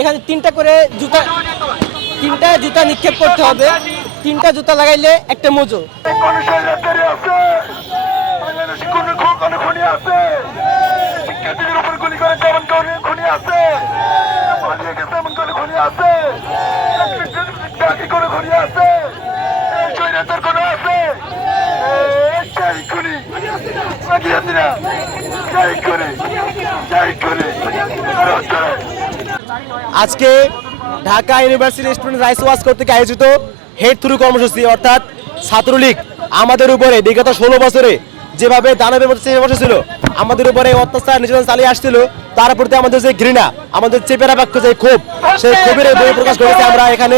এখানে তিনটা জুতা নিক্ষেপ করতে হবে। তিনটা জুতা লাগাইলে একটা মজো। আজকে Dhaka university student rights watch কর্তৃক আয়োজিত হেড থ্রু কর্মসূচি অর্থাৎ ছাত্রলীগ আমাদের উপরে বিগত 16 বছরে যেভাবে দানবের মতো চেপে বসেছিল, আমাদের উপরে অত্যাচার নির্যাতন চালিয়ে আসছিল, তার প্রতি আমাদের যে ঘৃণা, আমাদের চেপেরা বাক্য যে ক্ষোভ, সেই ক্ষোভের বই প্রকাশ করেছে। আমরা এখানে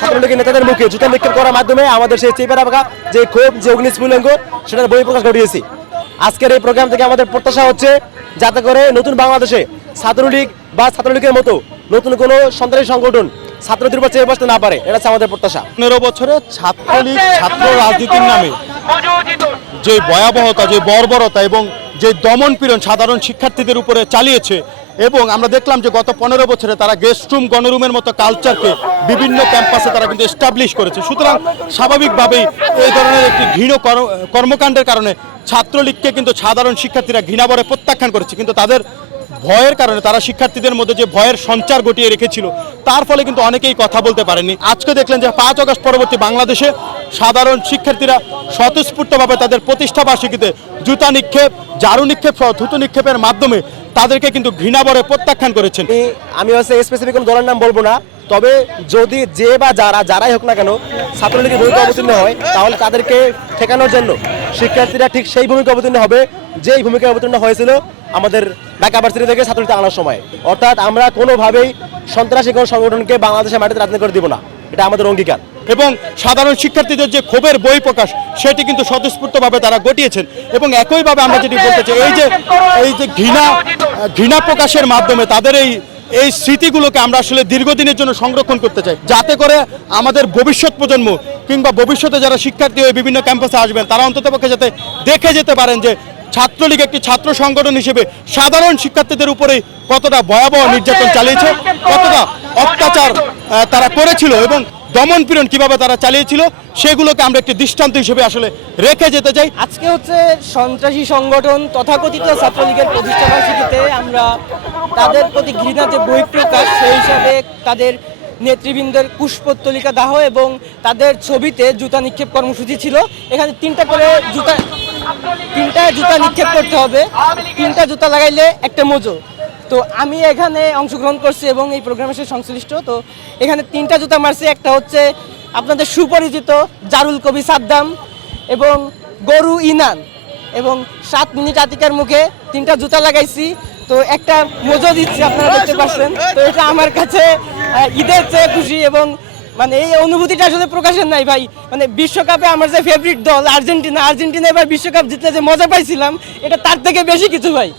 ছাত্রলীগের নেতাদের মুখে জুতা নিক্ষেপ করার মাধ্যমে আমাদের সেই চেপেরা বাক্য যে ক্ষোভ, যে অগ্নিস্ফুলিঙ্গ, সেটার বই প্রকাশ ঘটিয়েছি। আজকের এই প্রোগ্রাম থেকে আমাদের প্রত্যাশা হচ্ছে যাতে করে নতুন বাংলাদেশে ছাত্রলীগ বা ছাত্রলীগের মতো নতুন কোনো সন্ত্রাসী সংগঠন ছাত্রদের উপর চেয়ে বসতে না পারে, এটা হচ্ছে আমাদের প্রত্যাশা। 15 বছরে ছাত্রলীগ ছাত্র রাজনীতির নামে যে ভয়াবহতা, যে বর্বরতা এবং যে দমন পীড়ন সাধারণ শিক্ষার্থীদের উপরে চালিয়েছে, এবং আমরা দেখলাম যে গত 15 বছরে তারা গেস্ট রুম, গণরুমের মতো কালচারকে বিভিন্ন ক্যাম্পাসে তারা কিন্তু এস্টাবলিশ করেছে। সুতরাং স্বাভাবিকভাবেই এই ধরনের একটি ঘৃণ কর্মকাণ্ডের কারণে ছাত্রলীগকে কিন্তু সাধারণ শিক্ষার্থীরা ঘৃণাভরে প্রত্যাখ্যান করেছে। কিন্তু তাদের ভয়ের কারণে, তারা শিক্ষার্থীদের মধ্যে যে ভয়ের সঞ্চার ঘটিয়ে রেখেছিল, তার ফলে কিন্তু অনেকেই কথা বলতে পারেনি। আজকে দেখলেন যে 5 আগস্ট পরবর্তী বাংলাদেশে সাধারণ শিক্ষার্থীরা স্বতঃস্ফূর্তভাবে তাদের প্রতিষ্ঠাবার্ষিকীতে জুতা নিক্ষেপ, ঝাড়ু নিক্ষেপ সহ থুতু নিক্ষেপের মাধ্যমে তাদেরকে কিন্তু ঘৃণাভরে প্রত্যাখ্যান করেছেন। আমি স্পেসিফিক কোনো দলের নাম বলবো না, তবে যদি যে বা যারাই হোক না কেন ছাত্রলীগের ভূমিকা অবতীর্ণ হয়, তাহলে তাদেরকে ঠেকানোর জন্য শিক্ষার্থীরা ঠিক সেই ভূমিকা অবতীর্ণ হবে যেই ভূমিকা অবতীর্ণ হয়েছিল আমাদের ঢাকা ভার্সিটি থেকে ছাত্রলীগ আনার সময়। অর্থাৎ আমরা কোনোভাবেই সন্ত্রাসী কোনো সংগঠনকে বাংলাদেশের মাটিতে রাজনীতি করে দিব না, এটা আমাদের অঙ্গীকার। এবং সাধারণ শিক্ষার্থীদের যে ক্ষোভের বই প্রকাশ, সেটি কিন্তু স্বতঃস্ফূর্তভাবে তারা ঘটিয়েছেন। এবং একইভাবে আমরা যেটি বলতে চাই, এই যে ঘৃণা প্রকাশের মাধ্যমে তাদের এই স্মৃতিগুলোকে আমরা আসলে দীর্ঘদিনের জন্য সংরক্ষণ করতে চাই, যাতে করে আমাদের ভবিষ্যৎ প্রজন্ম কিংবা ভবিষ্যতে যারা শিক্ষার্থী হয়ে বিভিন্ন ক্যাম্পাসে আসবেন, তারা অন্ততপক্ষে যাতে দেখে যেতে পারেন যে ছাত্রলীগ একটি ছাত্র সংগঠন হিসেবে সাধারণ শিক্ষার্থীদের উপরে কতটা ভয়াবহ নির্যাতন চালিয়েছে, কতটা অত্যাচার তারা করেছিল এবং দমন পীড়ন কিভাবে তারা চালিয়েছিল, সেগুলোকে আমরা একটি দৃষ্টান্ত হিসেবে আসলে রেখে যেতে চাই। আজকে হচ্ছে সন্ত্রাসী সংগঠন তথাকথিত ছাত্রলীগের প্রতিষ্ঠাবার্ষিকীতে আমরা তাদের প্রতি ঘৃণা যে বহিঃপ্রকাশ, সেই হিসাবে তাদের নেতৃবৃন্দের পুষ্পোত্তলিকা দাহ এবং তাদের ছবিতে জুতা নিক্ষেপ কর্মসূচি ছিল। এখানে তিনটা জুতা নিক্ষেপ করতে হবে। তিনটা জুতা লাগাইলে একটা মজো। তো আমি এখানে অংশগ্রহণ করছি এবং এই প্রোগ্রামের সাথে সংশ্লিষ্ট। তো এখানে তিনটা জুতা মারছি। একটা হচ্ছে আপনাদের সুপরিচিত জারুল কবি সাদ্দাম এবং গরু ইনান এবং 7 মিনিট আতিকার মুখে তিনটা জুতা লাগাইছি। তো একটা মজো দিচ্ছি, আপনারা দেখতে পাচ্ছেন। তো এটা আমার কাছে ঈদের চেয়ে খুশি এবং মানে এই অনুভূতিটা আসলে প্রকাশের নাই ভাই। মানে বিশ্বকাপে আমার যে ফেভারিট দল আর্জেন্টিনা এবার বিশ্বকাপ জিতলে যে মজা পাইছিলাম, এটা তার থেকে বেশি কিছু ভাই।